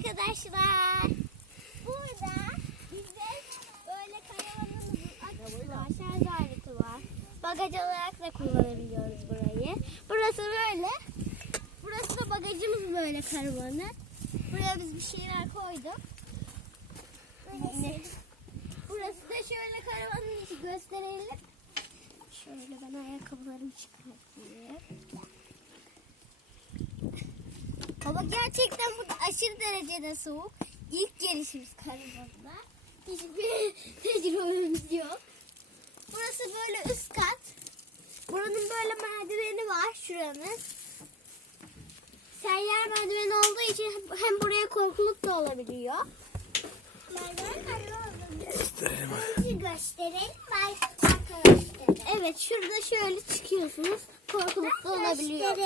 arkadaşlar. Burada bizde böyle karavanımızın aküsü var, şarj aleti var. Bagaj olarak da kullanabiliyoruz burayı. Burası böyle. Burası da bagajımız böyle karavanı. Buraya biz bir şeyler koyduk. Ne? Burası da şöyle karavanın içi gösterelim. Şöyle ben ayakkabılarımı çıkartayım. Hava gerçekten burada aşırı derecede soğuk. İlk gelişimiz karavanda. Hiçbir tecrübemiz yok. Burası böyle üst kat. Buranın böyle merdiveni var şuranın. Seyyar merdiven olduğu için hem buraya korkuluk da olabiliyor. Gösterelim. Gösterelim arkadaşlar. Evet şurada şöyle çıkıyorsunuz. Korkuluk da olabiliyor. Dur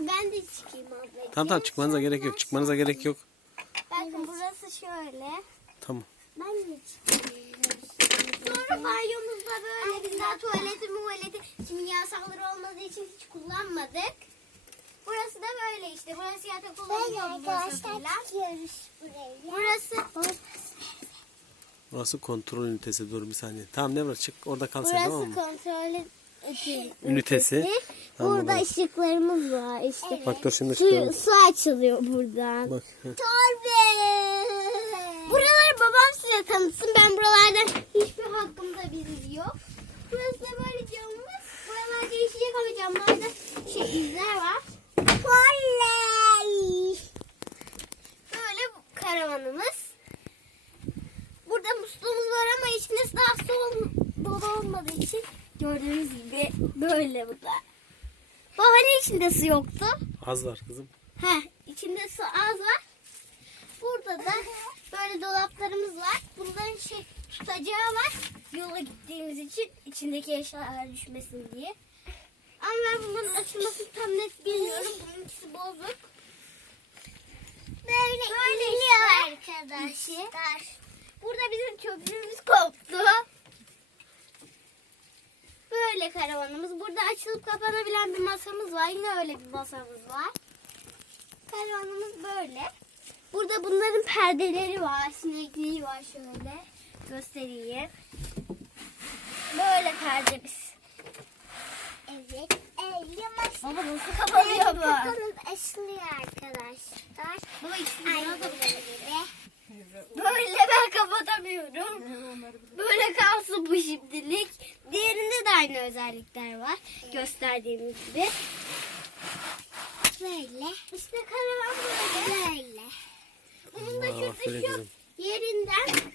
ben de çıkayım ablacığım. Tamam tamam çıkmanıza gerek yok. Çıkmanıza gerek yok. Bakın burası şöyle. Tamam. Ben de çıkayım. Sonra banyomuzda böyle biz daha tuvaleti muvaleti kimyasalları olmadığı için hiç kullanmadık. Burası da böyle işte. Burası yatak kullanılıyor. Burası falan. Burası Burası kontrol ünitesi. Dur bir saniye. Tamam ne var çık. Orada kal sen Burası tamam mı? kontrol Ünitesi. Tamam, Burada baba. ışıklarımız var işte. Bak dur şimdi Su, su açılıyor buradan. Bak. heh. Torbe. Buraları babam size tanıtsın. Ben buralardan hiçbir hakkımda bilgi yok. Burası da böyle camımız. Buralarda yeşillik ama camlarda şey izler var. Oley. Böyle bu karavanımız. Burada musluğumuz var ama içinde daha soğuk dolu olmadığı için gördüğünüz gibi böyle bu da. Bahane içinde su yoktu. Az var kızım. Heh, içinde su az var. Burada da böyle dolaplarımız var. Bunların şey tutacağı var. Yola gittiğimiz için içindeki eşyalar düşmesin diye. Ama ben bunların açılmasını tam net bilmiyorum. Bunun ikisi bozuk. Böyle, böyle işte. arkadaşlar. Burada bizim köprümüz Böyle karavanımız. Burada açılıp kapanabilen bir masamız var. Yine öyle bir masamız var. Karavanımız böyle. Burada bunların perdeleri var. Sinekliği var şöyle. Göstereyim. Böyle perdemiz. Evet. Elmas Baba nasıl kapanıyor bu? kapanıp açılıyor arkadaşlar. Baba ikisini Aynı bana da böyle. Böyle ben kapatamıyorum. Böyle aynı özellikler var. Gösterdiğimiz gibi. Böyle. İşte karavan böyle. Böyle. Bunun da şurada şu yerinden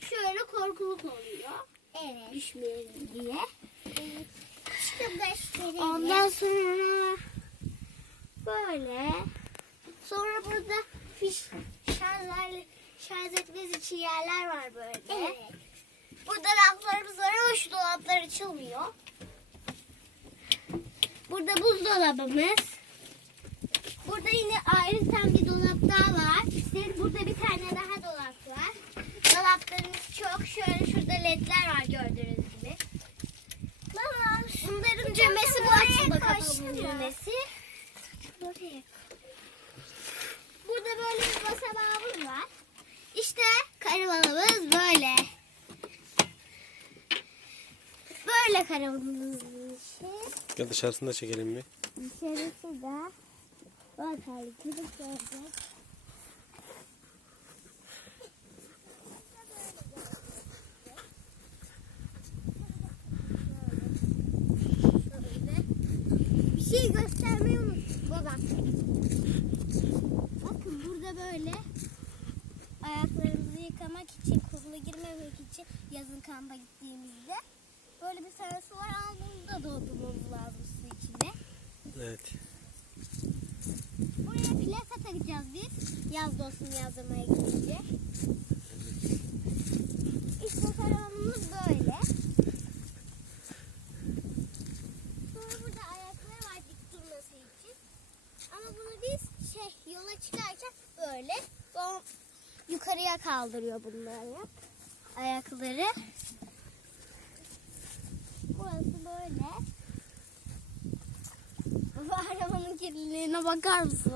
şöyle korkuluk oluyor. Evet. Düşmeyelim diye. İşte gösterelim. Ondan sonra böyle. Sonra burada fiş şarjlar şarj etmesi için yerler var böyle. Evet. Burada raflarımız var ama şu dolaplar açılmıyor. Burada buzdolabımız. Burada yine ayrıca bir dolap daha var. İşte burada bir tane daha dolap var. Dolaplarımız çok. Şöyle şurada ledler var gördüğünüz gibi. Baba. Bunların cümlesi bu açılma koysana. cümlesi. Buraya. Burada böyle bir basamağımız var. İşte karavanımız böyle. Böyle karavanımız işi. Gel dışarısını da çekelim bir. Dışarısı da gidip böyle. Şöyle. Bir şey göstermeyi unuttum baba. Bakın burada böyle ayaklarımızı yıkamak için, kurula girmemek için yazın kampa gittiğimizde böyle bir su var ama bunu da doldurmamız lazım su içine. Evet. Buraya plaka takacağız biz. Yaz dostunu yazdırmaya gidince. İşte karavanımız böyle. Sonra burada ayakları var dik durması için. Ama bunu biz şey yola çıkarken böyle yukarıya kaldırıyor bunları. Ayakları. Burası böyle. Bu arabanın kirliliğine bakar mısın?